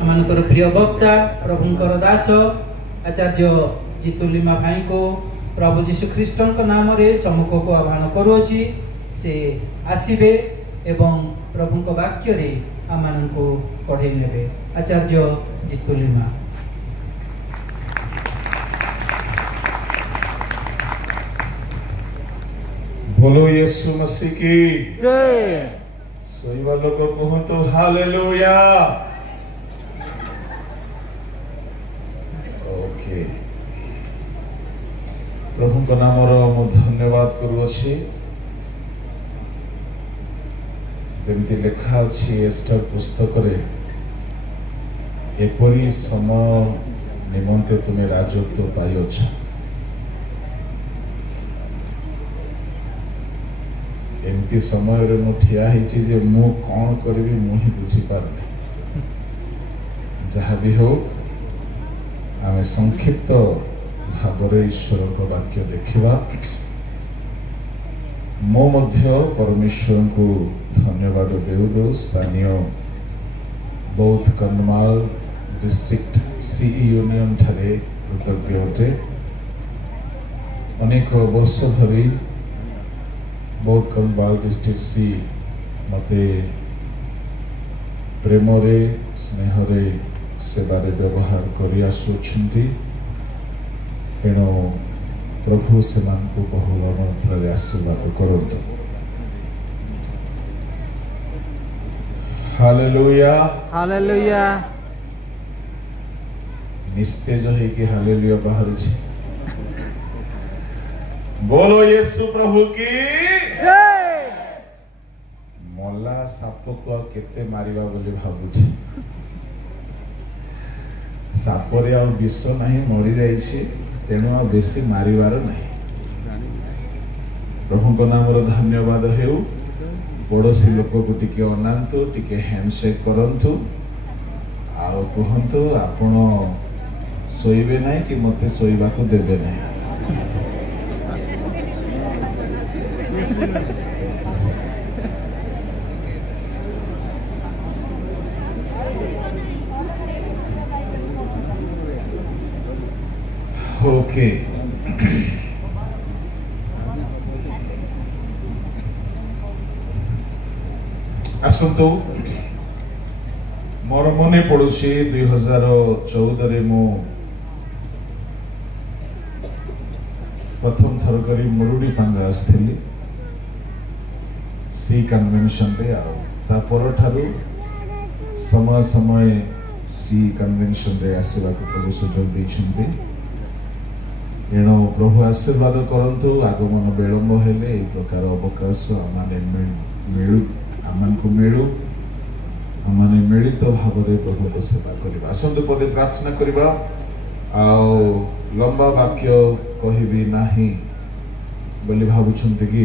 आमनकर प्रिय वक्ता प्रभुंकर दास आचार्य जितुलिमा भाई को प्रभु जीशु ख्रीष्ट नाम रे सम्मुख को आह्वान करुअछि से आसीबे एवं प्रभु को वाक्य रे आमन को पढ़े नेबे। आचार्य जितुलिमा। बोलो यीशु मसीह की जय। सही वालों को कहतो हालेलुया। ओके प्रभु को नाम रो धन्यवाद करूछि जेमती लेखा अछि एस्टर पुस्तक रे एपरी समय निमंते तुमे राजत्व पाइछ। एमती समय रे मु ठिया हिची जे मु कोन करबी मु ही बुझी पारनी। जहाँ भी हो आमे संक्षिप्त भावरे ईश्वर को वाक्य देखिबा। मो मध्य परमेश्वर को धन्यवाद देउ देउ स्थानीय बौद्ध कंधमाल डिस्ट्रिक्ट सीई यूनियन ठारे कृतज्ञ अटे। अनेक वर्ष धरी बौद्ध कंधमाल डिस्ट्रिक्ट सी मते प्रेम रे स्नेह रे सेवारे व्यवहार करि आसुछंती। एणु प्रभु सेमान को बहु अनुग्रह आशीर्वाद करंतु। Hallelujah hallelujah. निस्तेज है कि हालेलुया बाहर छी। बोलो यीशु प्रभु की जय। मल्ला साप को केते मारिबा बोली भाबुछि। सापरे आ विष नहीं मरी जाइछि तेणु आ बेसी मारिबार नहीं। प्रभु को नाम रो धन्यवाद हेउ। पड़ोसी लोक को टिके अनांतु टिके हैंडशेक करंतु आ कहंतु आपण सोइबे नहीं कि मते सोइबा को देबे नहीं। ओके आसंतु मोर मने पड़ुछि 2014 रे मो प्रथम थर करी मुरुडी पांगा आस्थली सी कन्वेंशन रे आ ता पर ठारू समय समय सी कन्वेंशन रे आसीबा को प्रभु सुजोग दैछन्ते। एणु प्रभु आशीर्वाद करंतु आगमन विलंब हेले ए प्रकार अवकाश आमन को मिलू आमने मिलित भाव में प्रभु को सेवा करबा। आसंतु पदे प्रार्थना करबा। आओ लंबा वाक्य कहबी नाही बोली भाबुछन्ते कि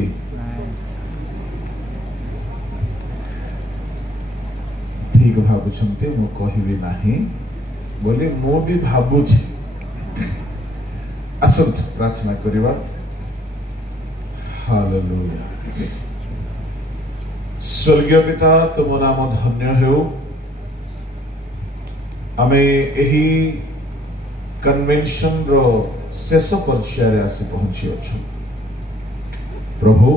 ठीक भाबुछन्ते मु कहबी नाही बोली मु भी भाबुछि। आसंतु प्रार्थना करबा। हालेलुया। स्वर्गीय पिता तुम नाम धन्य हो। आमे एही कन्वेंशन रो शेष पर्याय आसी पहुंची अछु। प्रभु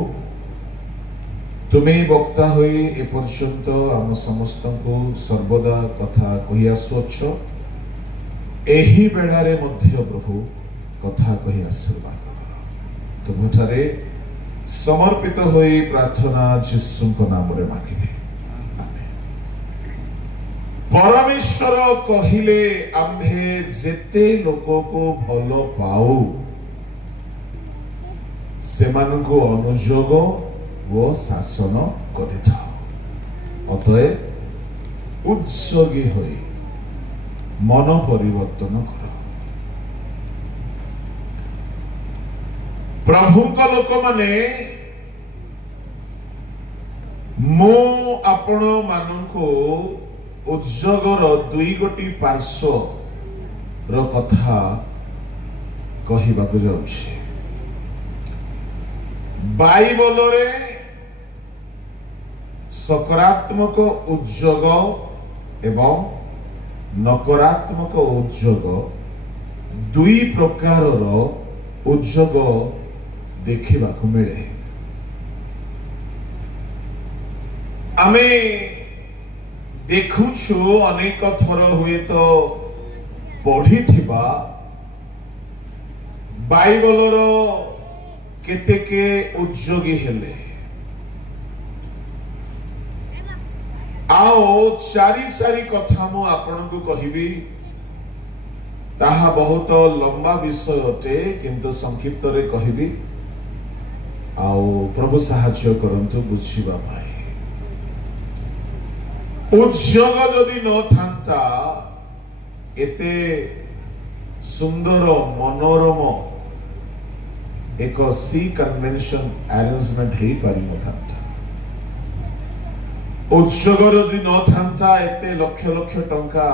तुम्हें वक्ता होई ए पर्यंत आम समस्त को सर्वदा कथा कहि आसुछ। एही बेड़ारे मध्य प्रभु कथा कहि आशीर्वाद तुमठारे समर्पित होई प्रार्थना यीशु नाम रे मांगिबे। परमेश्वर कहिले आम्भे जेते लोको को भलो पाऊ सेमान को अनुयोग वो शासन करिथाओ। अतएव उत्सर्गी होई मन परिवर्तन कर। प्रभु का लोक माने मो आपण माननको उद्योगर दुई गोटी पार्श्व रो कथा कहिबाकु जाउछि। बाइबल रे सकारात्मक उद्योग एवं नकारात्मक उद्योग दुई प्रकारर उद्योग देखा मिले। आमे देखुछु अनेक थर हुए तो पढ़ी थिबा बाइबलर केतेके उद्योगी हेले आओ चारि चारि कथा मु आपन को कहिबी ताहा बहुत लंबा विषय अटे किंतु संक्षिप्त रे कहिबी आओ प्रभु साहाय्य करंतु बुझिबा पाए। उद्योग जदि न थांता एते सुंदर मनोरम एक सी कन्वेंशन अरेंजमेंट ही पारि न थांता। उद्योग जदि न थांता एते लक्ष लक्ष टंका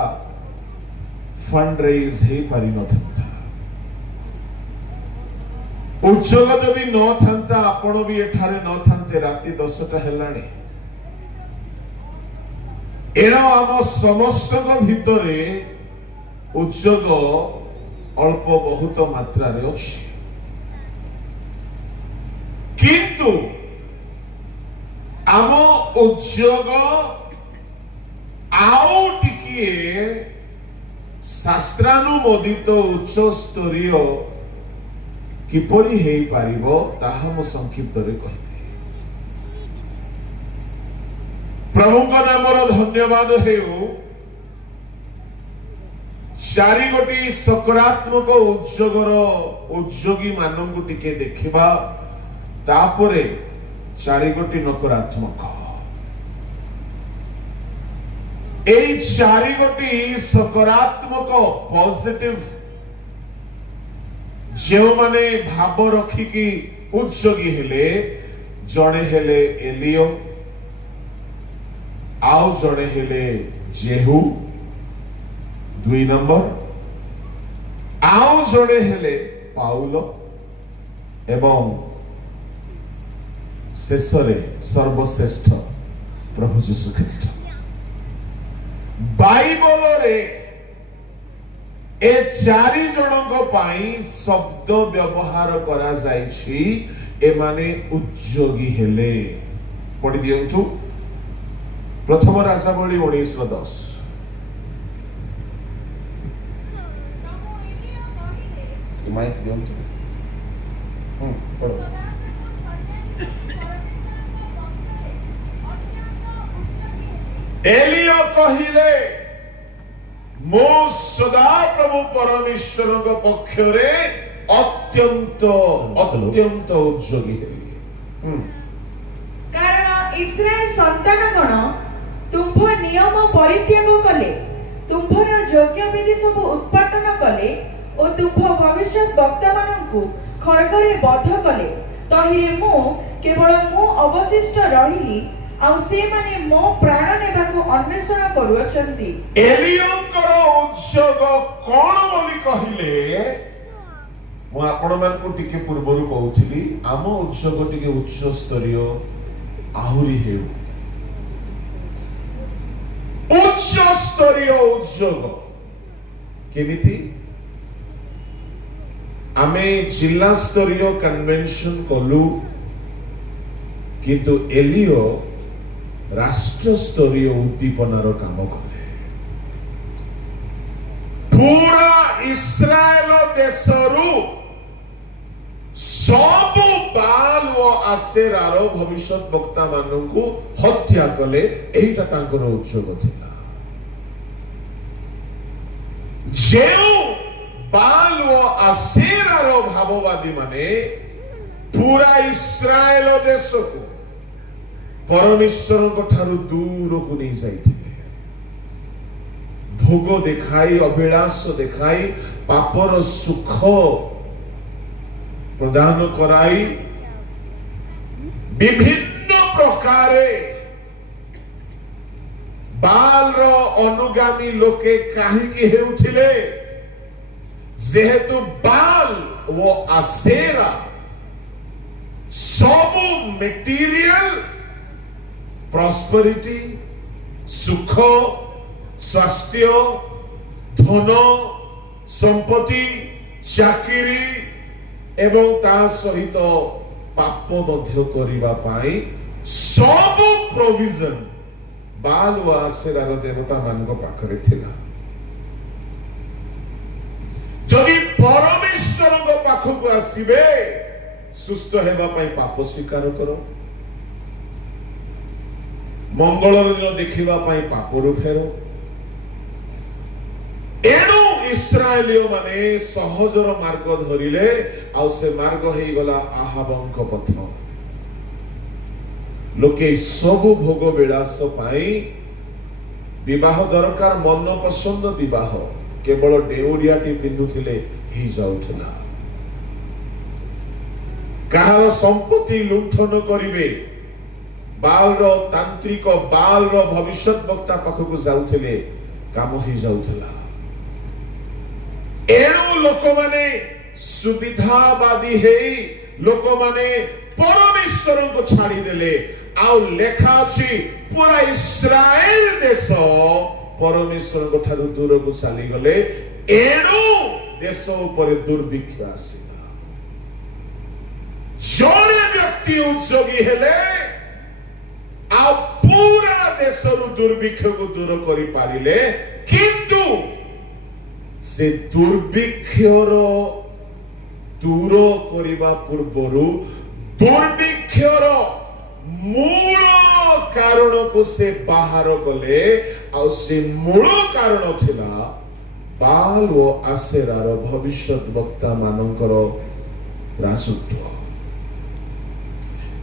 फंड रेज ही पारि न थांता। उद्योग जदि न थांता आपण भी एठारे न थांते राति 10टा हेलाणी। एणा आम समस्त भितरे उद्योग अल्प बहुत मात्रा रे अछि किंतु आम उद्योग आउ टिकिए शास्त्रानुमोदित उच्च स्तरीय किपरि हेई पारिबो ताहा मो संक्षिप्त रे कहि। प्रभु का नामर धन्यवाद हेउ। चारि गोटी सकारात्मक उद्योगर उद्योगी मानंकु टिके देखिबा तापरे चारि गोटी नकारात्मक। एई चारि गोटी सकारात्मक पॉजिटिव जेउ माने भाव रखिकी उद्योगी हेले जणे हेले एलियो आउ जड़े हेले जेहू 2 नंबर आउ जड़े हेले पाउलो एवं शेषरे सर्वश्रेष्ठ प्रभु यीशु ख्रीष्ट। बाइबल रे ए चारि जनक पाई शब्द व्यवहार करा जायछि एमाने उद्योगी हेले। पढ़ि दियंतु प्रथम राजावली 19:10। माइक दियंतु पढ़ो। एलियो कहिले मो सदा प्रभु परमेश्वर पक्ष रे अत्यंत अत्यंत उद्योगी हेली कारण इस्राएल संतान गण तुम्भ नियम परित्याग कले तुम्भर योग्य विधि सब उत्पादन कले और तुम्भ भविष्य वक्ता मानकु खड़गरे बध कले तहिरे मु केवल मु अवशिष्ट रहिली आउ से माने मो प्राण नेबाकु अन्वेषण करूछंती। एलियोंकर उद्योग कोन बोली कहिले मु आपण मानकु टिके पूर्वरु कहउथिली आम उद्योग टिके उच्च स्तरीय आहुरी हेउ उच्च स्तरीय उद्योग केमिति आमे जिला स्तरीय कन्वेंशन कलु किंतु एलियो राष्ट्र स्तरीय उद्दीपनार काम कले। पूरा इस्राएल देशरु सब बाल व आसेरार भविष्य वक्ता मानकु हत्या कले एटा तांकर उद्योग थिला। जेउ बाल व आसेरार भाववादी माने पूरा इस्राएल देश को परमेश्वर को ठारू दूर को नहीं जाइथिले। भोग देखाई अभिलाष देखाई पापर सुख प्रदान कराई विभिन्न प्रकारे बाल रो अनुगामी लोके काहीकि हेउथिले जेहेतु बाल वो आसेरा सब मेटीरियल प्रॉस्पेरिटी सुख स्वास्थ्य धन संपत्ति चाकरी एवं ता सहित पाप मध्य करिबा पाई सब प्रोविजन बाल व आसेरार देवता मानक पाखरे थिला। जदि परमेश्वर पाखक आसीबे सुस्थ हेबा पाई पाप स्वीकार करो, मंगलर दिन देखिबा पाई पापरु फेरो। एणु इस्राएलियो माने सहजर मार्ग धरिले आ से मार्ग हेई गला आहाबंक पथ। लोके सब भोग विलास पाई विवाह दरकार, मन पसंद विवाह केवल डेउरियाटी पिंधुथिले ही जाउथला। कहार संपत्ति लुंठन करिवे, बालर तांत्रिक बालर भविष्यत वक्ता पाखकु जाउथिले काम ही जाउथला। एणु लोक माने सुविधावादी हेई लोक माने परमेश्वर को छाड़ी देले। आउ लेखा अछि पूरा इस्राएल देश परमेश्वर को ठारू दूर को चली गले। एणु देश ऊपर दुर्भिक्ष आसिला। जड़े व्यक्ति उद्योगी हेले आ पूरा देशरू दुर्भिक्ष को दूर करि पारिले, किंतु से दुर्भिक्षर दूर करिबा पूर्वरु दुर्भिक्षर मूल कारण को से बाहर गले। आ से मूल कारण थिला बाल व आसेरार भविष्यत वक्ता मानकर राजत्व।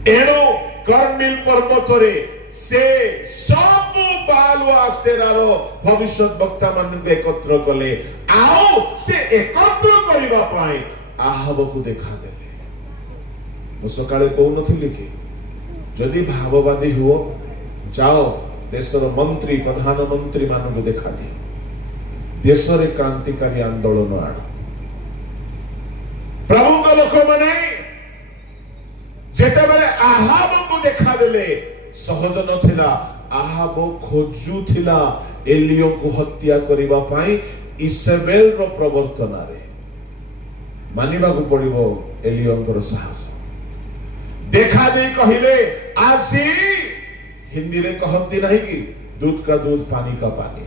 एणु कर्मिल पर्वतरे से सब बाल व आसेरार भविष्यत वक्ता मान एकत्र कले। आओ से एकत्र करिबा पाई आहाब को देखा देले। मु सकाळे कहउनथिली कि जदि भाववादी हुओ जाओ देशर मंत्री प्रधानमंत्री मानक देखा दियो, देशरे क्रांतिकारी आंदोलन आड़। प्रभु लोक माने जेते बेले आहाब को देखा देले सहज नथिला। आहाब खोजुथिला एलियो को हत्या करिबा पाई इसेबेल रो प्रवर्तनारे। मानिबा को पड़िबो एलियोंकर साहस। देखा दे कहिले आसी हिंदी रे कहती नहीं कि दूध का दूध पानी का पानी।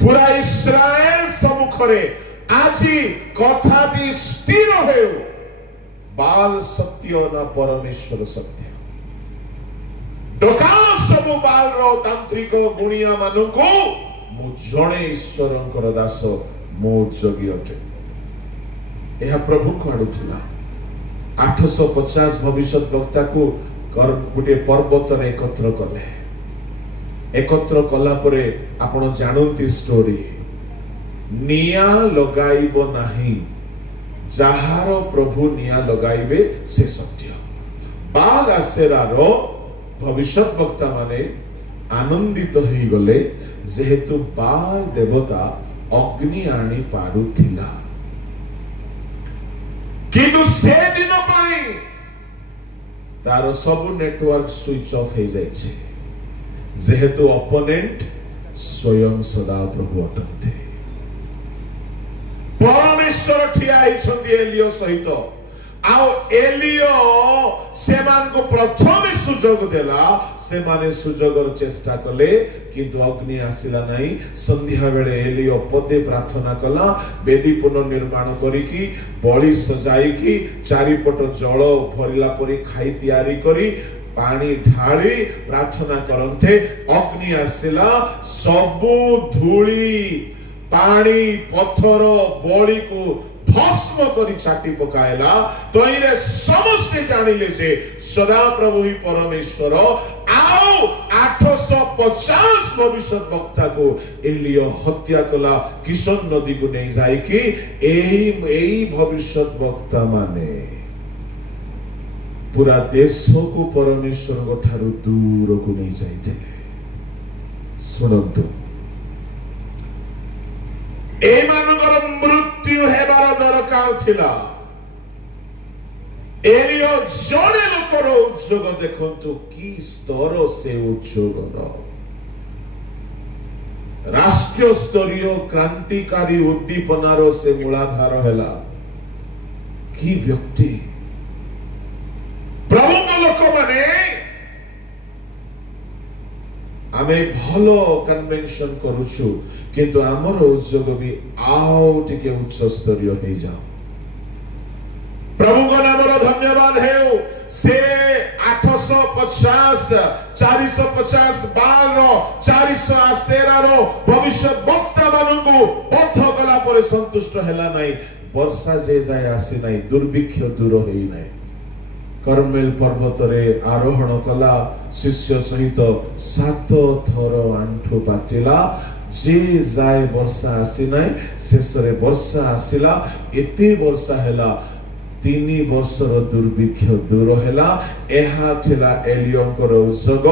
पूरा इस्राएल सम्मुखरे आजी कथाटी स्थिर हेउ, बाल सत्य ना परमेश्वर सत्य। डोका सब बाल रो तांत्रिक गुणिया मानकु मु जणे ईश्वरंकर दास मो जोगी अटे। यह प्रभु को आडुथिला। 850 भविष्यत वक्ता को गोटे पर्वत रे एकत्र कले। एकत्र कला परे आपण जानती स्टोरी। निया लगाइबो नाही, जहार प्रभु निया लगाइबे से सत्य। बाल आसेरारो भविष्यत वक्ता माने आनंदित होई गले, जेहेतु बाल देवता अग्नि आनी पारुथिला। किंतु से दिन पाई तार सब नेटवर्क स्विच ऑफ हो जाए, जेहेतु अपोनेंट स्वयं सदा प्रभु अटंती। परमेश्वर ठिया एलियो सहित। आउ एलियो सेमान को प्रथम सुजोग देला। से माने सुजोगर चेष्टा कले, किंतु अग्नि आसिला नहीं। संध्या बेले एलियो पदे प्रार्थना कला। वेदी पुनर्निर्माण करिकी बलि सजाइकी चारिपट जल भरिला परी खाई तैयारी करी पानी ढाली प्रार्थना करन्ते। अग्नि आसिला, सबु धूली पानी पत्थर बलि को भस्म करी चाटी पकायला। तो इने समस्ते जानिले जे सदा प्रभु ही परमेश्वर। आओ 850 भविष्यत वक्ता को एलियो हत्या कला। किशन नदी को नहीं जाए कि एई भविष्यत वक्ता माने पूरा देश को परमेश्वर को ठारू दूर को नहीं जाइथिले। सुनंतु, एमानकर मृत्यु हेबार दरकार थिला। एलियो जणे लोकर उद्योग देखंतु कि स्तर से उद्योगर। राष्ट्रीय स्तरीय क्रांतिकारी उद्दीपनार से मूलाधार है कि व्यक्ति प्रभु लोक माने आमे भलो कन्वेंशन करूछु किंतु आमर उद्योग भी आउ टिके उच्च स्तरीय हो जाओ। प्रभु को नामर धन्यवाद है से 850 450 बाल रो 400 आसेरा रो भविष्य वक्ता मानू पथ गला पर संतुष्ट हैला नहीं। वर्षा जे जाए आसी नहीं, दुर्भिक्ष दूर होई नहीं। कर्मेल पर्वत रे आरोहण कला शिष्य सहित 7 थर आंठु पातिला। जे जाए वर्षा आसी नहीं, शेष रे वर्षा आसिला। एते वर्षा हैला 3 वर्षर दुर्भिक्ष दूर हैला। एहा थिला एलियंकर उद्योग।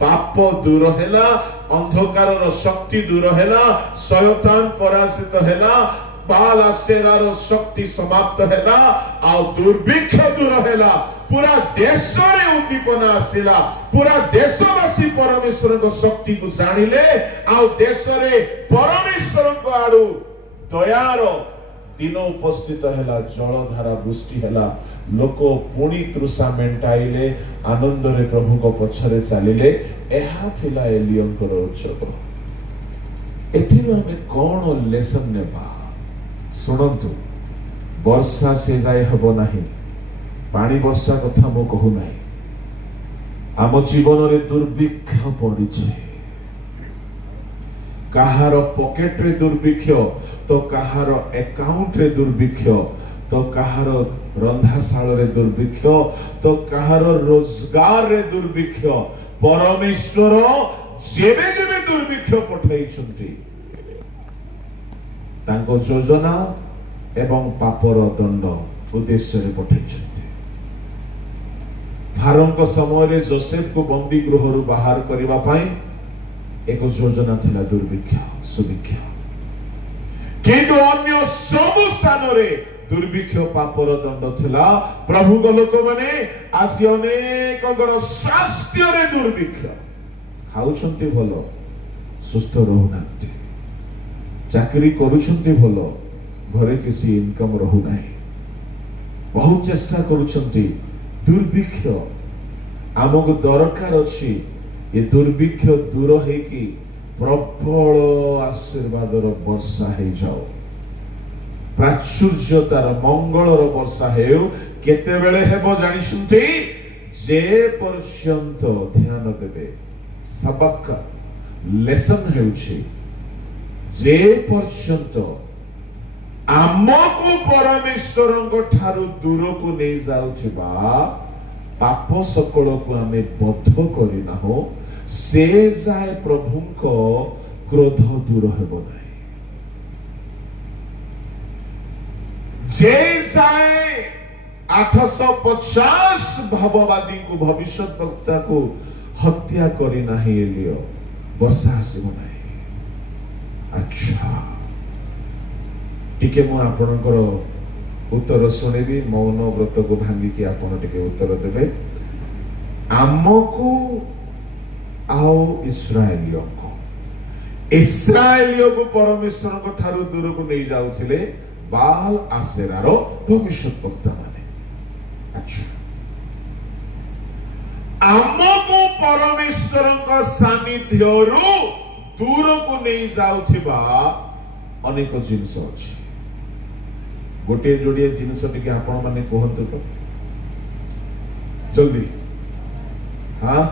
पाप दूर हैला, अंधकारर शक्ति दूर हैला, शयतान पराजित हैला, बाल आसेरार शक्ति समाप्त हैला, आ दुर्भिक्ष दूर हैला। पूरा देश रे उद्दीपना आसिला। पूरा देशवासी परमेश्वर को शक्ति को जानिले, आ देश रे परमेश्वर को आडू दयार दिन उपस्थित हैला। जलधारा वृष्टि हैला। लोक पुणी तृषा मेंटाइले, आनंद रे प्रभु को पछरे चलिले। एहा थिला एलियंकर उद्योग। एथिरो हमें कोन लेसन नेबा? सुनंतु, वर्षा से जाए हबो नहीं। पानी वर्षा कथा मो कहू नहीं। आम जीवन रे दुर्भिक्ष पड़ी छे। कहार पॉकेट रे दुर्भिक्ष तो कहार अकाउंट रे दुर्भिक्ष तो कहार रंधाशाल रे दुर्भिक्ष तो कहार रोजगार रे दुर्भिक्ष। परमेश्वर जेबे जेबे दुर्भिक्ष पठाई छंती तांको योजना एवं पापर दंड उद्देश्य रे पठाई छंती। फारों समय रे जोसेफ को बंदी गृह रु बाहर करबा पाई एक योजना थिला दुर्भिक्ष सुभिक्ष। किंतु अन्य सब स्थान रे दुर्भिक्ष पापर दंड थिला। प्रभु को लोक माने आज अनेक स्वास्थ्य रे दुर्भिक्ष। खाउछंती भलो, सुस्थ रहुनांती। चाकरी करूछंती भलो, घरे किसी इनकम रहू नाही। बहुत चेष्टा करूछंती। दुर्भिक्ष आमको दरकार अछि। ये दुर्भिक्ष दूर है कि प्रबल आशीर्वादर वर्षा है जाओ। प्राचुर्यतार मंगलर वर्षा है। केते बेले हेबो जानि सुनते जे पर्यंत ध्यान देबे। सबक लेसन हेउछि जे पर्यंत आमको परमेश्वरଙ୍କ ठारू दूर को नहीं जाउथिबा पाप सकल को आमे बद्ध करिना हो से जाए प्रभुଙ୍କ क्रोध दूर हेबो नाही। जे जाए 850 भाववादी को भविष्य वक्ता को हत्या करिना ही एलियो वर्षा आसीबो नाही। अच्छा टिके मु आपनकर उत्तर सुनेबी। मौन व्रत को भांगी कि आपण टिके उत्तर देबे। आमको आओ इस्राएलियों को परमेश्वर को ठारू दूर को नहीं जाउथिले बाल आसेरार भविष्य वक्ता माने। अच्छा आमको परमेश्वर का सानिध्यरु दूर को नहीं जाउथिबा अनेक जिनस अछि। गोटे जोड़िए जिनस टिके आपण माने कहंतु तो जल्दी। हाँ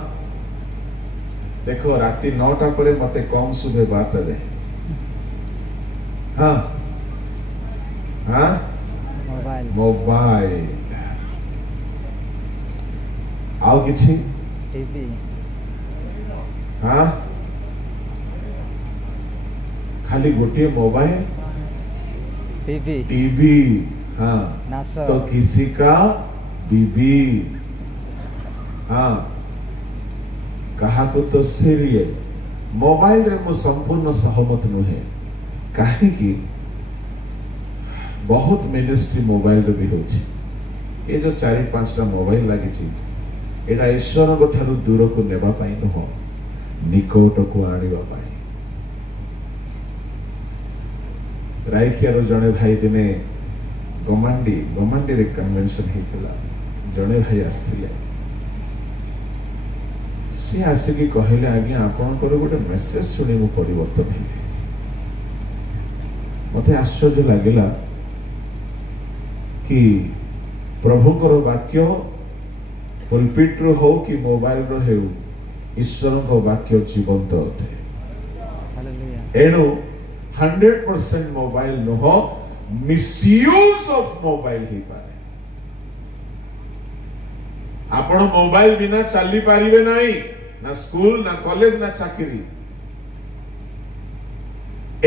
देखो राति 9टा पर मते कम सुबह 12टा जाए। हाँ हाँ मोबाइल आओ किछि टीवी। हाँ खाली गोटे मोबाइल टीवी। हाँ तो किसी का बीबी। हाँ कहा को तो सीरियल मोबाइल रे मो संपूर्ण सहमत नुहे। काहे कि बहुत मिनिस्ट्री मोबाइल रे भी होछि। ए जो 4-5टा मोबाइल लागि छि एटा ईश्वर को ठारू दूर को नेबा पाई न हो निकट को आनिबा पाई। रायखियार जड़े भाई दिने गमांडी रे कन्वेंशन होता जड़े भाई आसते सी आसिकी कहले आज्ञा आपणकर गोटे मेसेज शुणी मु परिवर्तन हेली मते आश्चर्य लगिला कि प्रभुकर वाक्य पुलपिट रो हो कि मोबाइल रो हेउ ईश्वर को वाक्य जीवंत अटे एणु 100% मोबाइल नुह मिसयूज ऑफ मोबाइल ही पारे आपण मोबाइल बिना चली पारिबे नहीं ना स्कूल ना कॉलेज ना चाकरी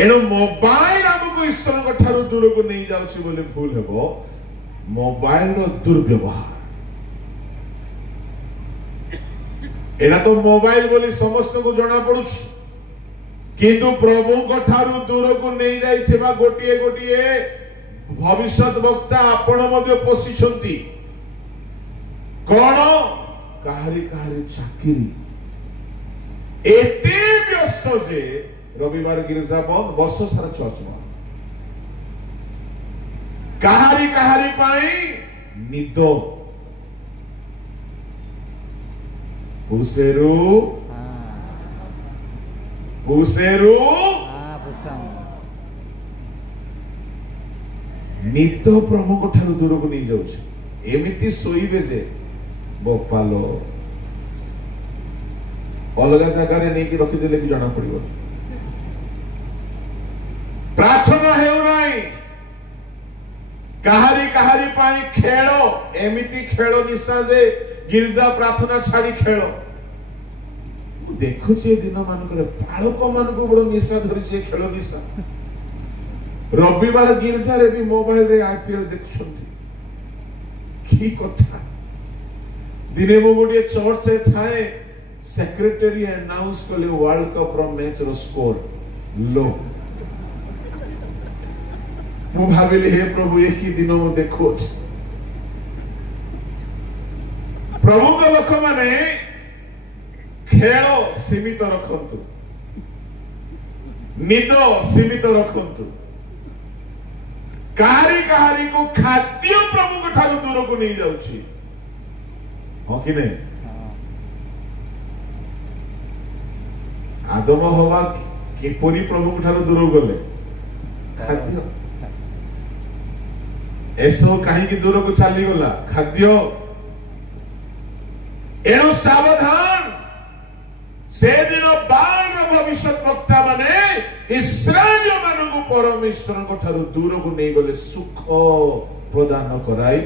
एणु मोबाइल हमको ईश्वर को ठारू दूर को नहीं जाउछि बोले भूल हेबो मोबाइल रो दुर्व्यवहार एना तो मोबाइल बोली समस्त को जना पड़ुछि किंतु प्रभु को ठारू दूर को नहीं जाइथिबा गोटिए गोटिए भविष्यत वक्ता आपण मध्ये पोषिछंती कोन काहरी काहरी चाकरी एते व्यस्त जे रविवार गिरजा बंद वर्ष सारा चर्च बंद काहारी काहारी पाई निद पुसेरु निद प्रभु को ठारू दूर को नहीं जाउछि एमिति सोइबे जे बोपालो अलगा जगह रे नहीं कि रखि देले भी जाना पड़िबो प्रार्थना हेउ नाही काहारी काहारी पाई खेलो एमिति खेलो निशा जे गिरजा प्रार्थना छाड़ी खेलो देखु छे दिन मान करे बालक मान को बड़ निशा धरि छे खेलो निशा रविवार गिरजा रे भी मोबाइल रे आईपीएल देखछंती की कथा दिने मो गोटे चर्च से थाए सेक्रेटरी अनाउंस कले वर्ल्ड कप रो मैच रो स्कोर लो मु भाबिले हे प्रभु एक ही दिन मु देखो प्रभु के लोक माने खेल सीमित रखंतु निद सीमित रखंतु काहारी को खाद्य प्रभु को ठारू दूर को नहीं जाउछि हाँ कि नहीं आदम हवा किपरि प्रभु ठारू दूर गले खाद्य ऐसो कहीं की दूर को चली गला खाद्य एणु सावधान से दिन बाल भविष्य वक्ता माने इस्राएल मान को परमेश्वर को ठारू दूर को नहीं गले सुख प्रदान कराई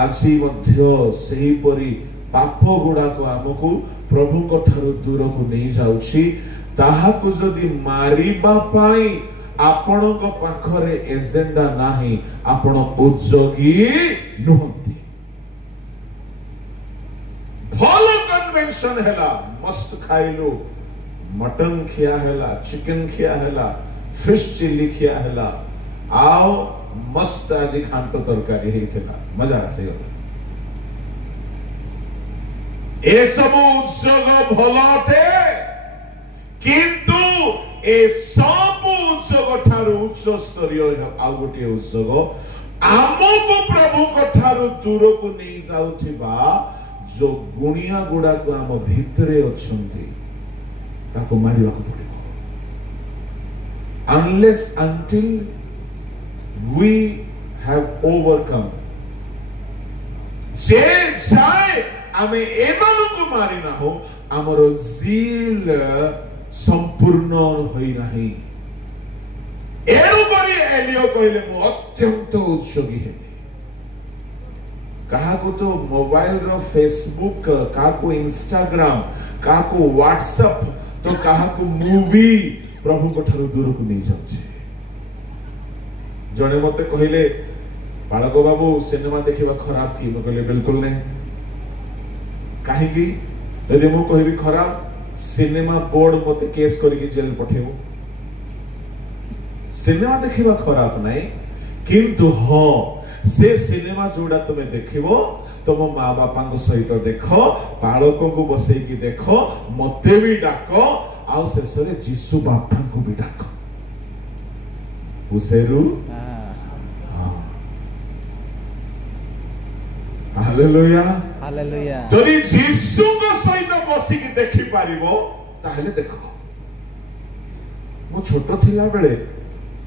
आसी मध्य सही परी पाप गुड़ा को आमको प्रभु को ठारू दूर को नहीं जाउछि ताहा को जदि मारिबा पाई आपण को पाखरे एजेंडा नाही आपण उद्योगी नुहंती भलो कन्वेंशन हैला मस्त खाइलो मटन खिया हैला चिकन खिया हैला फिश चिल्ली खिया हैला आओ मस्त आज घांट तरकारी हेइथिला मजा आसीगला ए सब उद्योग भलटे किंतु ए सब उद्योग ठारू उच्च स्तरीय आ गोटे उद्योग आमको प्रभु को ठारू दूर को नहीं जाउथिबा जो गुणिया गुड़ा को आम भितरे अछंती ताको मारिबा को पड़िबो unless until we have overcome जे जाए आमे एमानु को मारि ना हो हमरो जील संपूर्ण होई नाही एरु बरी एलियो कहले मो अत्यंत उत्सुकी है कहा को तो मोबाइल रो फेसबुक कहा को इंस्टाग्राम कहा को व्हाट्सएप तो कहा को मूवी प्रभु को ठारू दूर को नहीं जाउछे जने मते कहले बालक बाबू सिनेमा देखिबा खराब की म कहले बिल्कुल नहीं काहे की यदि मु कहबी खराब सिनेमा बोर्ड मते केस करके जेल पठेबो सिनेमा देखिबा खराब नहीं किंतु हाँ से सिनेमा जोड़ा तुम देखिबो तुम माँ बापा को सहित देख बालकों को बसैकी देख मते भी डाक आउ शेष रे जीसु बापा को भी डाक हुसेरु हाँ। Hallelujah hallelujah. जदि जीसु को सहित बसिकी देखि पारिबो ताहले देखो मु छोट थिला बेले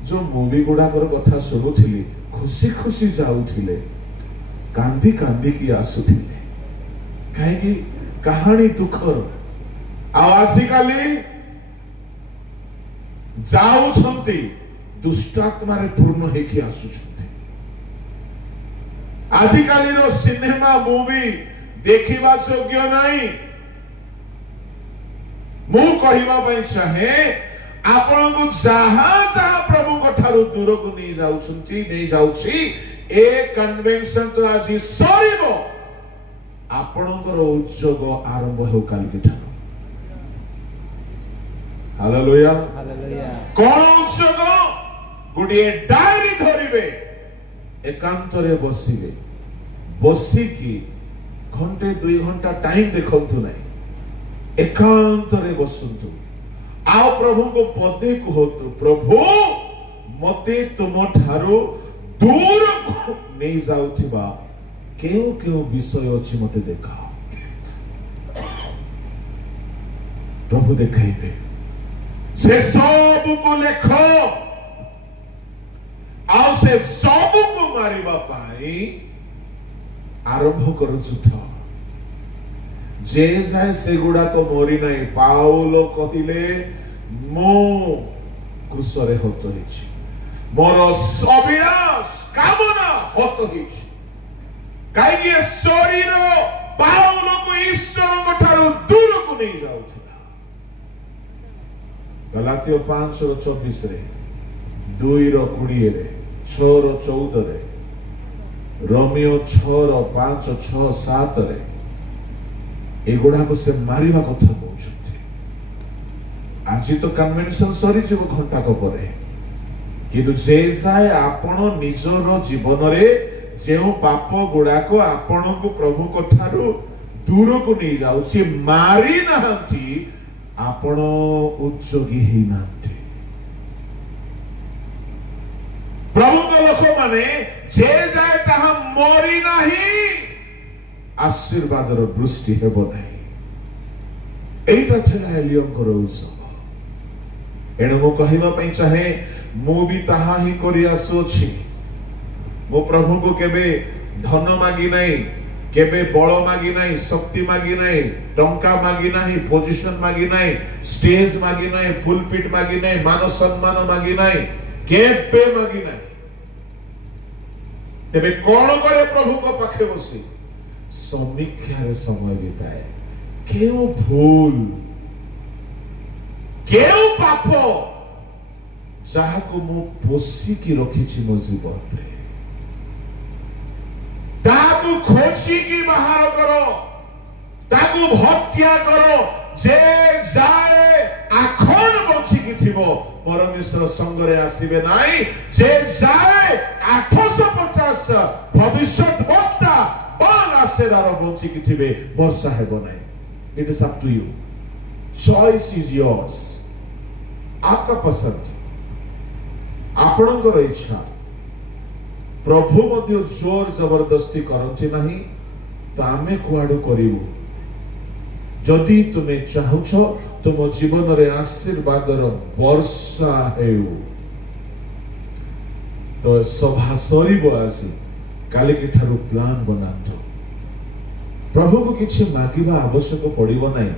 जो मूवी गुड़ाकर कथा शुणुली खुशी खुशी जाऊथिले कांदी कांदी की आसुथिले कहीं कहानी दुखर आजिकाली जाऊछंती दुष्टात्मारे पूर्ण होके आसुछंती आजिकाली रो सिनेमा मूवी देखिबा योग्य नहीं मु कहिबा पई चाहे आपण को जहां जहां प्रभु को ठारू दूर को नहीं जाउछंती नहीं जाउछी ए कन्वेंशन तो आज सरीबो आपणकर उद्योग आरंभ हो काल की ठारू हालेलुया हालेलुया। कोन उद्योग गुडिए डायरी धरिबे एकांत रे बसिबे बसी की घंटे 2 घंटा टाइम देखंतु नहीं एकांत रे बसंतु आओ प्रभु को पदे कहतु प्रभु मते तुम ठारो दूर नहीं जाउथिबा केउ केउ विषय अछि मते देखाओ प्रभु देखाइबे से सब को लेखो आओ से सब को मारिबा पाई आरंभ कर जुथ जे जाए से गुड़ा तो मोरी नहीं पाउलो कहिले मो क्रूसरे हत होइछि मोर अभिलाष कामना हत होइछि काई के शरीर पाउलो को ईश्वर को ठारू दूर को नहीं जाउथिला गलातियो 5:24 रे 2:20 रे 6:14 रे रोमियो 6:5-6-7 रे एगुड़ा को से मारिबा कथा कहउछथि आज तो कन्वेंशन सरी जीव घंटा को परे किंतु जे जाय आपण निजर जीवन रे जेउ पाप गुड़ा को आपण को प्रभु को ठारू दूर को नहीं जाउछि मारी नाहंती आपण उद्योगी ही नाहंती प्रभु को लोक माने जे जाय ताहा मरी नाही आशीर्वाद दृष्टि हेबो नहीं एटा थला एलियम उद्योग एणु मु कहिबा पई चाहे मु भी ताहा ही करि आसुछि मो प्रभु को केबे धन मागी नहीं केबे बल मागी नहीं शक्ति मागी नहीं टंका मागी नहीं पोजीशन मागी नहीं स्टेज मागी नहीं पुलपिट मागी नहीं मान सम्मान मागी नहीं केबे मागी नहीं तेबे कोन करे प्रभु को पाखे बसी समीक्षा रे समय बिताए केउ भूल केउ पाप जहा को मु पोसी की रखी छि मो जीवन रे ताकू खोजी की बाहर करो ताकू हत्या करो जे जाए आखन बंची की थिबो परमेश्वर संग रे आसीबे नाही जे जाए 850 भविष्यत वक्ता बन आसेदार बंची की थिबे वर्षा हेबो नाही it is up to you choice is yours आपका पसंद आपणकर इच्छा प्रभु मध्य जोर जबरदस्ती करती नहीं तो आमे कुआडू करिवु जदि तुमे चाहुछ तुम जीवन रे आशीर्वादर वर्षा हेउ तो सभा सरीबो आसी काली की ठारू प्लान बनातो प्रभु को किछि मागिबा आवश्यक पड़िबो नाही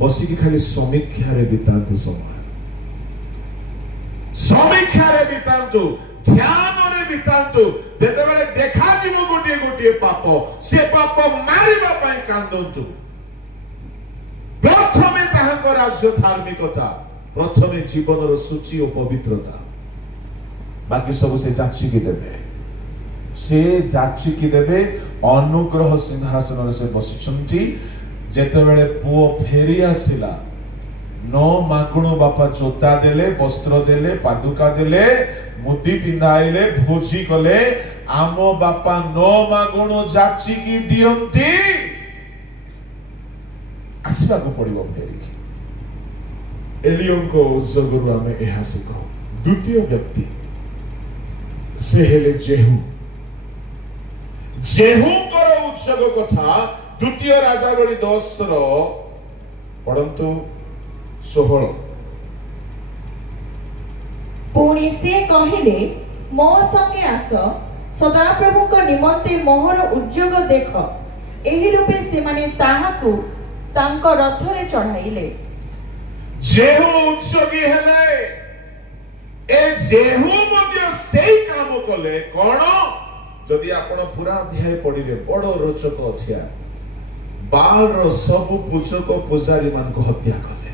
बसी की खाली समीक्षा रे बितांतु समय समीक्षा रे बितांतु ध्यान रे बितांतु जेते बेले देखा जीवो गोटे गोटे पाप से पाप मारिबा पई कांदंतु प्रथमे ताहाको राज्य धार्मिकता प्रथमे जीवन रो सूची और पवित्रता बाकी सब से जाची की देबे से जाची की देबे अनुग्रह सिंहासन रे से बसिचंती जेते बेले पुओ फेरी आसिला नो माकुणो बापा जोता देले वस्त्र देले पादुका देले मुदी पिंधाइले भोजी कले आमो बापा नो मागुणो जाची की दियंती आसवा को पड़िबो फेरी एलियम को उज्जगुरु आमे एहा सिखो द्वितीय व्यक्ति से हेले जेहू जेहूଙ୍କର ଉତ୍ସବ କଥା ଦ୍ୱିତୀୟ ରାଜାବଳୀ 10 ର ପଢନ୍ତୁ 16। पुणी से कहिले मो संगे आस सदाप्रभुଙ୍କ निमंते मोहर उद्योग देख। एही रूपे से माने ताहाकु तांको रथरे चढ़ाइले। जेहू उद्योगी हेले ए जेहू मध्य सेही काम कले कोन जदि आपण पूरा अध्याय पढिले बड़ रोचक अथिया बाल सब पूजक पूजारी मान को हत्या कले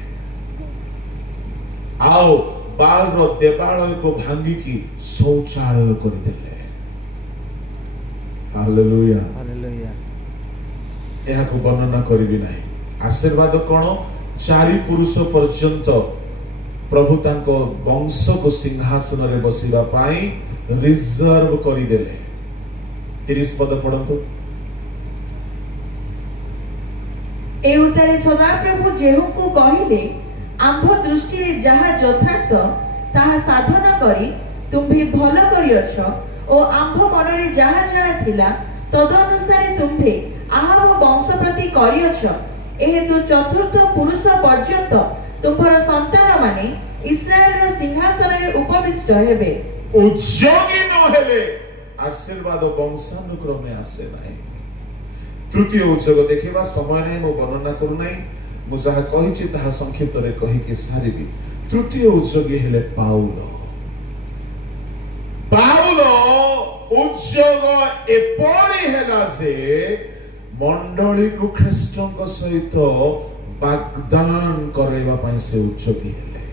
आओ बाल देवालय को भांगी की शौचालय कर देले। Hallelujah hallelujah. यह को वर्णना करिबि नाही। आशीर्वाद कोन 4 पुरुष पर्यंत प्रभु तांको वंश को सिंहासन रे बसिबा पाई रिजर्व करि देले। 30 पद पढंतु। ए उतारे सदाप्रभु जेहू को कहिले आंभ दृष्टि रे जहा यथार्थ ताहा साधन करी तुम्भे भल करियछ ओ आंभ मन रे जहा जहा थिला तद अनुसार तुम्भे आहाब वंश प्रति करियछ। एहेतु चतुर्थ पुरुष पर्यंत तुम्भर संतान माने इस्राएल रो सिंहासन रे उपविष्ट हेबे। उद्योगी न हेले आशीर्वाद वंशानुक्रमे आसे नाही। तृतीय उद्योग देखिबा समय नाही मो वर्णना करू नाही। मु जहा कहिछि ताहा संक्षिप्त रे कहि के सारिबी। तृतीय उद्योगी हेले पाउलो। पाउलो उद्योग एपरि हेला से मंडली को ख्रीष्टଙ୍କ सहित वाग्दान करैबा पई से उद्योगी हेले।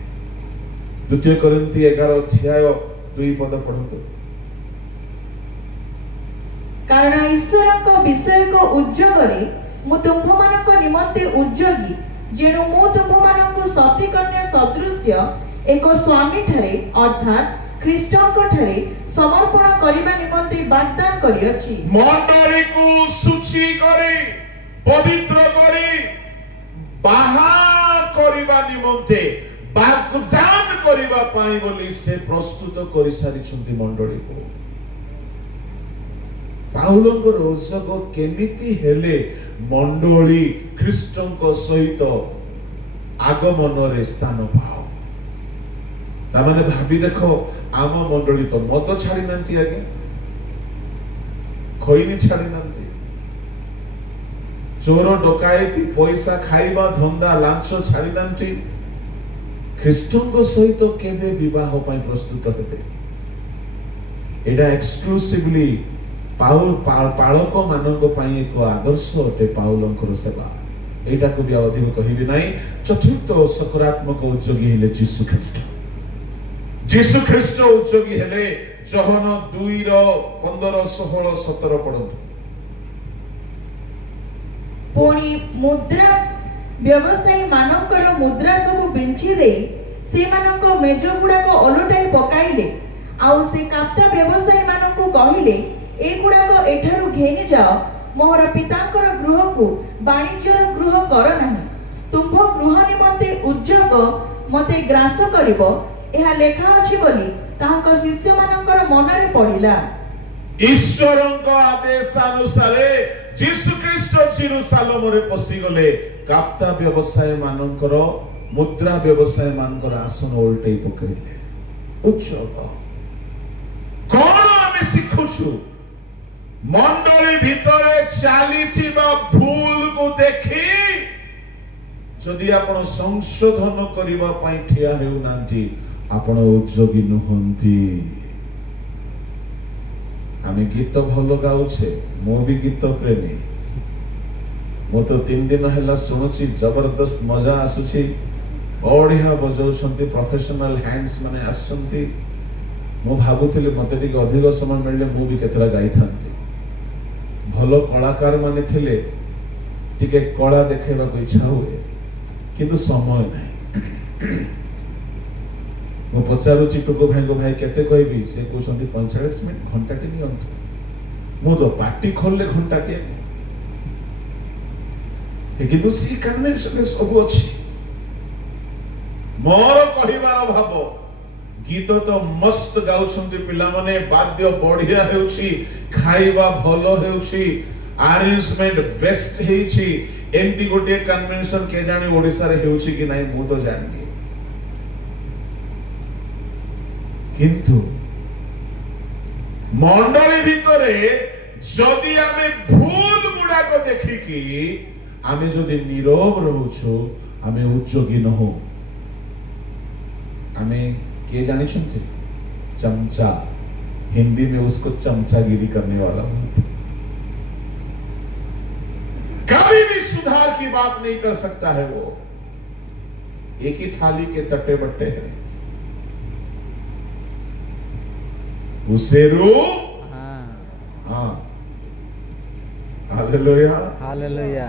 द्वितीय कोरिन्थी 11 अध्याय 2 पद पढंतु। कारण ईश्वरଙ୍କ विषय को उद्योग रे मु तुम्भमानଙ୍କ निमंते उद्योगी जेनु मु तुम्भमानଙ୍କୁ सती कन्या सदृश्य एक स्वामी ठारे अर्थात ख्रीष्टଙ୍କ ठारे समर्पण करिबा निमंते वाग्दान करियछि। मंडली को सूची करी पवित्र करी बाहा करिबा निमंते वाग्दान करिबा पाई बोली से प्रस्तुत करि सारी छंती मंडली को। पाउलंको रोजक केमिति हेले मंडली ख्रीष्टଙ୍କ सहित आगमन रे स्थान पाओ। ता माने भाबी देखो आम मंडली तो मद छाड़ी नांती आगे खैनी छाड़ी नांती चोर डकायती पैसा खाइबा धंदा लांच छाड़ी नांती ख्रीष्टଙ୍କ सहित केबे विवाह पई प्रस्तुत हेबे। एडा एक्सक्लूसिवली पाउल पालक मानक पई एक आदर्श अटे पाउलंकर सेवा। एटा को भी अधिक कहिबि नाही। चतुर्थ सकारात्मक उद्योगी हेले यीशु ख्रीष्ट। यीशु ख्रीष्ट उद्योगी हेले जोहन 2 रो 15 16 17 पढंतु। पुणी मुद्रा व्यवसायी मानकर मुद्रा सब बिंची दे से मानको मेज गुडा को ओलटाई पकाइले। आउ से काप्ता व्यवसायी मानको कहिले ए गुडा को एठारु घेनी जाओ मोहर पितांकर गृह को वाणिज्यर गृह कर नाही। तुंभ गृह निमंते उद्योग मते ग्रास करिवो एहा लेखा अछि बोली ताहाक शिष्य मानकर मन रे पडिला। ईश्वरଙ୍କ आदेश अनुसार यीशु ख्रीष्ट जेरूसालेम रे पसी गले। काप्ता व्यवसाय मानकर मुद्रा व्यवसाय मानकर आसन उल्टै पकैले। उद्योग कोन आमे सिखुछु मंडली भितरे चालीथिबा भूल को देखि जदि आपण संशोधन करिबा पई ठिया हेउ नांती आपण उद्योगी नहंती। आमे गीत भलो गाउछे मो भी गीत प्रेमी मो तो 3 दिन हैला सुनुची जबरदस्त मजा आसुची। ओडिया बजाउछंती प्रोफेशनल हैंड्स माने आछंती। मो भाबुतिले मते टिके अधिक समय मिलले मो भी केतरा गाइथांती। भलो कलाकार माने थिले टिके कला देखेबा को इच्छा हुए किंतु समय नाही। मो पचारुची टुको भाई को भाई केते कहबी से कहउछंती 45 मिनिट घंटा टी नियंत मो तो पार्टी खोलले घंटा के किंतु सी कन्वेंशन सब अछि। मोर कहिबार भाव गीत तो मस्त गाउछंती पिला माने वाद्य बढ़िया हेउची खाइबा भलो हेउची अरेंजमेंट बेस्ट हेउची एमती गोटे कन्वेंशन के जानी ओडिसा रे हेउची कि नाही मु तो जानि किंतु मंडली भितरे जदि आमे भूल गुडा को देखि कि आमे जदि नीरव रहउछु आमे उद्योगी न हो आमे के जानी छुंते चमचा हिंदी में उसको चमचागिरी करने वाला बोलते कभी भी सुधार की बात नहीं कर सकता है वो एक ही थाली के तट्टे बट्टे हैं उसे रू हाँ हालेलुया हालेलुया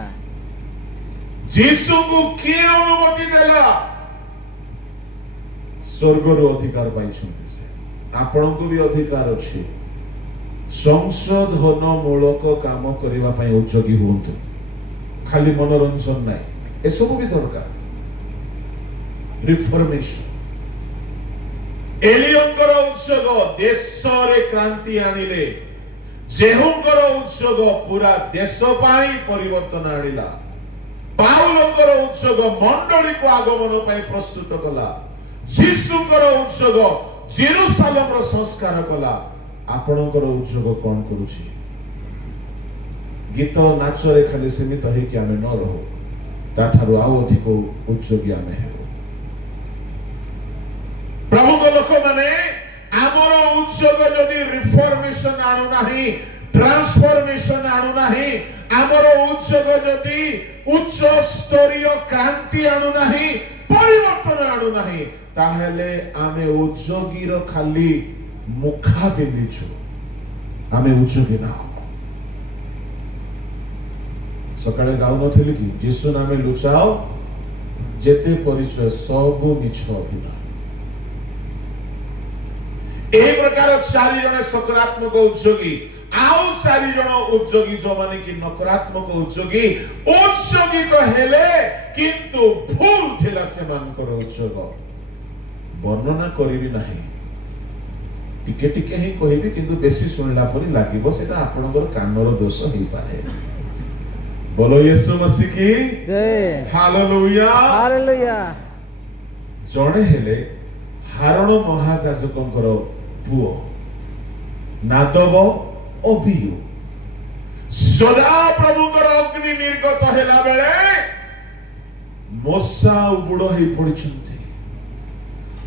जीसु को किए अनुमति देला स्वर्गर अधिकार पाइछन्ति से आपण को भी अधिकार अछि संशोधन मूलक काम करिवा पई उद्योगी होंतु खाली मनोरंजन नाही ए सब भी दरकार रिफॉर्मेशन एलियंकर उत्सव देश रे क्रांति आनिले जेहुंकर उत्सव पूरा देश पाई परिवर्तन आनिला पाउलंकर उत्सव मंडली को आगमन पाई प्रस्तुत कला जीसुकर उत्सव जेरूसालेम रो संस्कार कला आपणकर उत्सव कोन करूची गीत नाच रे खाली सीमित है कि आमे न रहो ताठारु आउ अधिक उद्योगी आमे हेबो प्रभु को लोक माने आमर उत्सव जदि रिफॉर्मेशन आनु नाही ट्रांसफॉर्मेशन आनु नाही आमर उत्सव जदि उच्च स्तरीय क्रांति आनु नाही परिवर्तन आनु नाही ताहेले आमे उद्योगी रो खाली मुखा बिंदिछु आमे उद्योगी ना सकाळे गाउ नथिली कि जीसु नामे लुचाओ जेते परिचय सब मिछ अभिनय ए प्रकार चारि जण सकारात्मक उद्योगी आउ चारि जण उद्योगी जो माने कि नकारात्मक उद्योगी तो हेले किंतु भूल थिला से मान कर उद्योग वर्णना करिवि नाही टिके टिके ही कहिबि किंतु बेसी सुनला परि लागिबो सेटा आपनकर कानर दोष हेइ पारे बोलो यीशु मसीह की जय हालेलुया हालेलुया जणे हेले हारण महायाजकंकर पुओ नादब अभियु सदा प्रभुकर अग्नि निर्गत हेला बेले मोसा उबुड़ हे पड़िछन्ति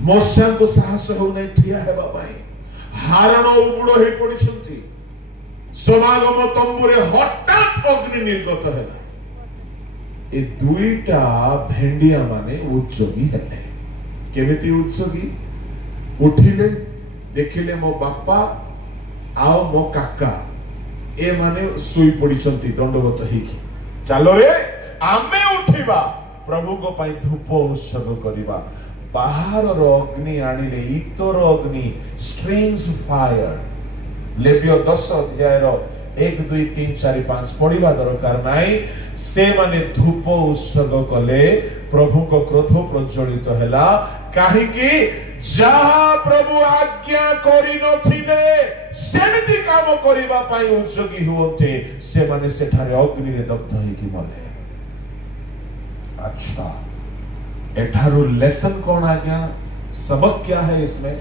मोसा को साहस हो नै ठिया हेबा पई हारण उबुड़ हे पड़िछन्ति समागम तंबुरे हठात अग्नि निर्गत हेला ए दुईटा भेंडिया माने उद्योगी हेले केमिति उद्योगी उठिले देखिले मो बापा आओ मो काका ए माने सोई पड़िछन्ति दंडवत हिकी चालो रे आमे उठिबा प्रभु को पई धूप उत्सव करिबा बाहर रो अग्नि आनिले इतर अग्नि स्ट्रेंज फायर लेवियो 10 अध्याय रो 1 2 3 4 5 पढ़िबा दरकार नाही से माने धूप उत्सव कले प्रभु को क्रोध प्रज्वलित हेला काहे कि जहा प्रभु आज्ञा करि नथिले सेमिति काम करिबा पई उद्योगी होते से माने सेठारे अग्नि रे दग्ध हे कि मले अच्छा एठारु लेसन कौन आज्ञा सबक क्या है इसमें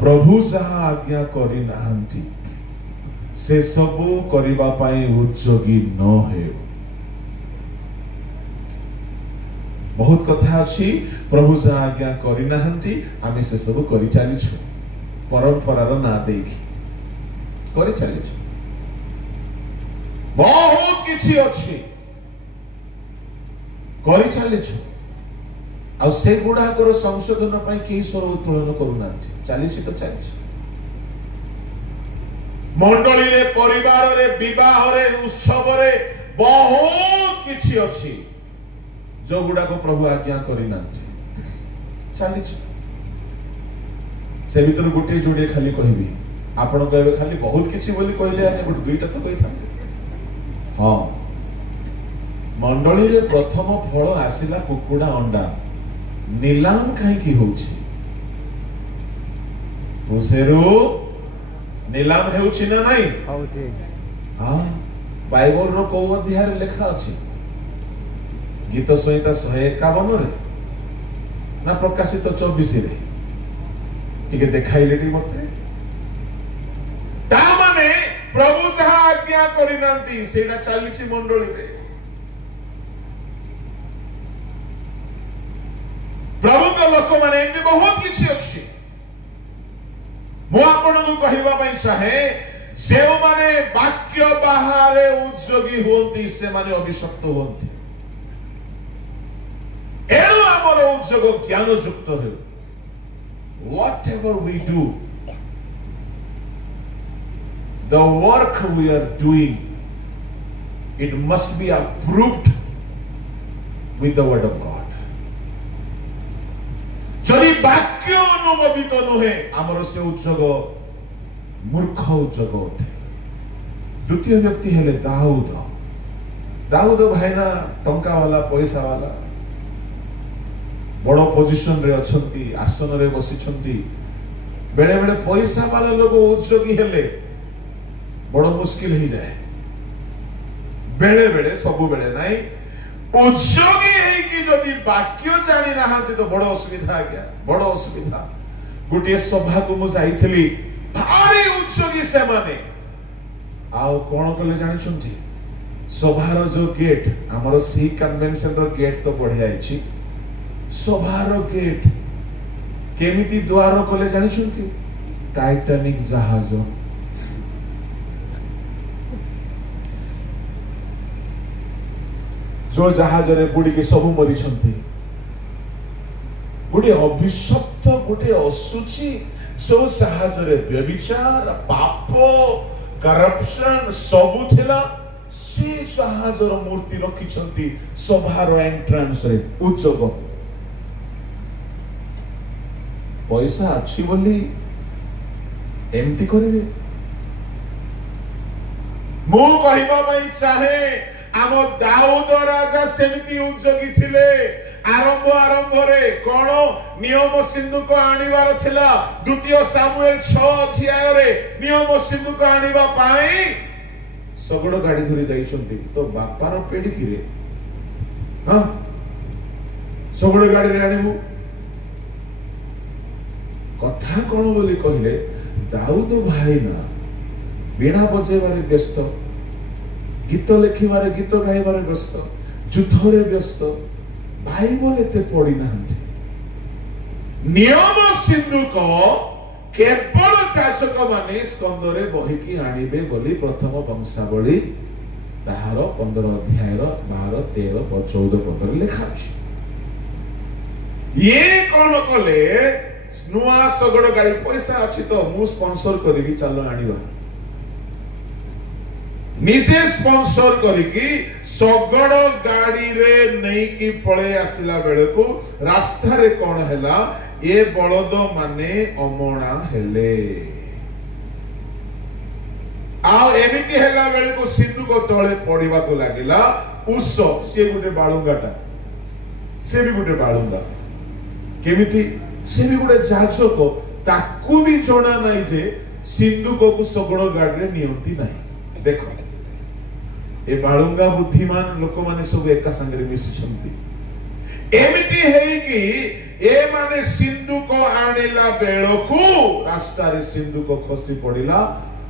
प्रभु जहा आज्ञा करि नाहंती से सबु करिबा पई उद्योगी न हे बहुत कथा अछि प्रभु जहा आज्ञा करि नाहंती आमी से सबु करि चालिछु परंपरा रो ना देखि करि चालिछु बहुत किछि अछि करि चालिछु आ से गुडा कर संशोधन पई के स्वर उत्तोलन करू नांती चालिछि तो चालिछि मंडली रे परिवार रे विवाह रे उत्सव रे बहुत किछि अछि जो गुडा को प्रभु आज्ञा करि नांती चालिछि से भीतर गोटे जोडे खाली कहबी आपण कहबे खाली बहुत किछि बोली कहले आने गोटे दुईटा तो कहि थांते हां मंडली रे प्रथम फल आसिला कुकुडा अंडा नीलाम काहे की होछि ଘୁଷେରୁ ନିଲାମ ହେଉଛି ନା ନାହିଁ? ହଉଛି। ହଁ, ବାଇବଲର କୋଉ ଅଧ୍ୟାୟରେ ଲେଖା ଅଛି? ଗୀତ ସଂହିତା 151 ନା ପ୍ରକାଶିତ 24? ଟିକେ ଦେଖାଇଲେ ଟିକେ ମତେ। ତା ମାନେ ପ୍ରଭୁ ଯାହା ଆଜ୍ଞା କରିନାହାନ୍ତି ସେଇଟା ଚାଲିଛି ମଣ୍ଡଳୀରେ। ପ୍ରଭୁଙ୍କ ଲୋକମାନେ ଏମିତି ବହୁତ କିଛି ଅଛି। ମୁଁ ଆପଣଙ୍କୁ କହିବା ପାଇଁ ଚାହେଁ, ଯେଉଁମାନେ ବାକ୍ୟ ବାହାରେ ଉଦ୍ଯୋଗୀ ହୁଅନ୍ତି ସେମାନେ ଅଭିଶପ୍ତ ହୁଅନ୍ତି। ଏଣୁ ଆମର ଉଦ୍ଯୋଗ ଜ୍ଞାନ ଯୁକ୍ତ ହେଉ। Whatever we do, the work we are doing, it must be approved with the word of God. যদি বাক্য অনুমোদিত নহে আমার সে উদ্যোগ মূর্খ উদ্যোগ অটে। দ্বিতীয় ব্যক্তি হেলে দাউদ। দাউদ ভাইনা টঙ্কাওয়ালা পয়সাওয়ালা, বড় পজিশন রে অছন্তি, আসନରେ বସିଛନ୍ତି। বেড়ে বেড়ে পয়সা वाला লোক উদ্যোগী হেলে বড় মুশকিল হয়ে যায়। বেড়ে বেড়ে সবু বেড়ে নাই উদ্যোগী ହେଇକି যদি বাক্য জানি নাহাନ୍ତି তো বড় অসুবিধা আজ্ঞা, বড় অসুবিধা। গোটিয়ে সভাକୁ ମୁଁ ଯାଇଥିଲି, ভারি উদ্যোগী ସେମାନେ। ଆଉ কোন কলে জানিଛନ୍ତି? সভার যে গেট, আমার সি কনভেনশন র গেট তো বঢ়িয়া আছে। সভার গেট কেমিতি দ্বার কলে জানিଛନ୍ତି? টাইটানিক জাহাজ। जो जहाजरे बुड़ीके सब मरीछंती। गोटे अभिशप्त, गोटे असुचि, जो जहाजरे व्यभिचार, पाप, करप्शन सबु थिला, से जहाजर मूर्ति रखिछंती सभार एंट्रांस रे। उच्चग पैसा अछि बोली एमती करिवे। मु कहिबा पई चाहे आम दाऊद राजा सेमिति उद्योगी थिले। आरंभ रे कोन नियम सिंधुक आनिबार थिला। द्वितीय सामुएल 6 अध्याय रे नियम सिंधुक आनिबा पाई सगड़ गाड़ी धरी जाइछंती। तो बापार पेड़ी कि रे, हां सगड़ गाड़ी रे आनिबु। कथा कोन बोली कहले, दाऊद भाई ना बीणा बजेबारे व्यस्त, गीत लिखिबारे, गीत गाइबारे व्यस्त, युद्धरे व्यस्त, बाइबल एते पढ़ी नांती। नियम सिंधुक केवल जाचक माने स्कंदरे बहिकी आनिबे बोली प्रथम वंशावली ताहार 15 अध्याय 12, 13, 14 पद लिखा अछि। ये कोन कले नुआ सगड़ गाड़ी पैसा अछि तो मु स्पॉन्सर करिवि, चलो आनिबा। निजे स्पॉन्सर करिकी सगड़ गाड़ी रे नहीं की पळे आसिला बेले को रास्ता रे कोन हैला, ए बळद माने अमणा हेले। आ एमिति हैला बेले को सिंधु को तळे पड़िबा को लागिला। उस से गुटे बाळुंगाटा, से भी गुटे बाळुंगा केमिति, से भी गुटे जाचक, ताकू भी जणा नाही जे सिंधु को सगड़ गाड़ी रे नियंती नाही। देखो ए बाळुंगा बुद्धिमान लोक माने सब एका संगे मिसिछंती। एमिति हेई कि ए माने सिंधु को आनिला बेळकू रास्ता रे सिंधु को खसी पड़िला।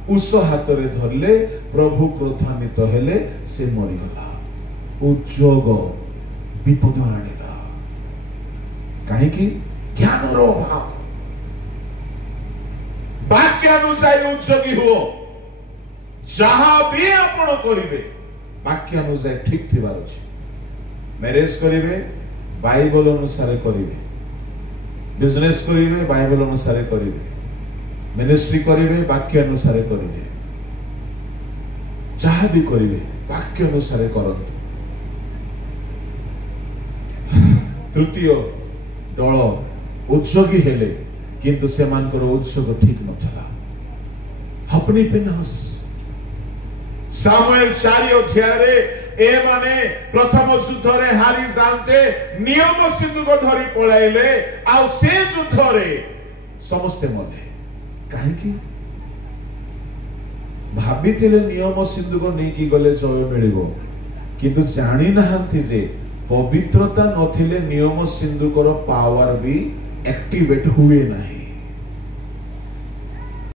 उस हाथ रे धरले, प्रभु क्रोधान्वित हेले, से मरि गला। उद्योग विपद आनिला। काहे कि ज्ञानर अभाव। वाक्यानुसार उद्योगी हो, जहां भी आपण करिवे वाक्यानुसार ठीक थिबार अछि। मैरिज करिवे बाइबल अनुसार करिवे, बिजनेस करिवे बाइबल अनुसार करिवे, मिनिस्ट्री करिवे वाक्य अनुसार करिवे, जहां भी करिवे वाक्य अनुसार करंतु। तृतीय दल उद्योगी हेले किंतु सेमानकर उद्योग ठीक नथला। हपनी पिनहस सामुएल 4 अध्याय रे ए माने प्रथम युद्ध रे हारी जानते नियम सिंधु को धरी पळाइले। आ से युद्ध रे समस्त मले। कहीं भाभी नियम सिंधुक नहीं गले जय मिल किंतु जानी नहांती जे पवित्रता नथिले नियम सिंधुकर पावर भी एक्टिवेट हुए नहीं।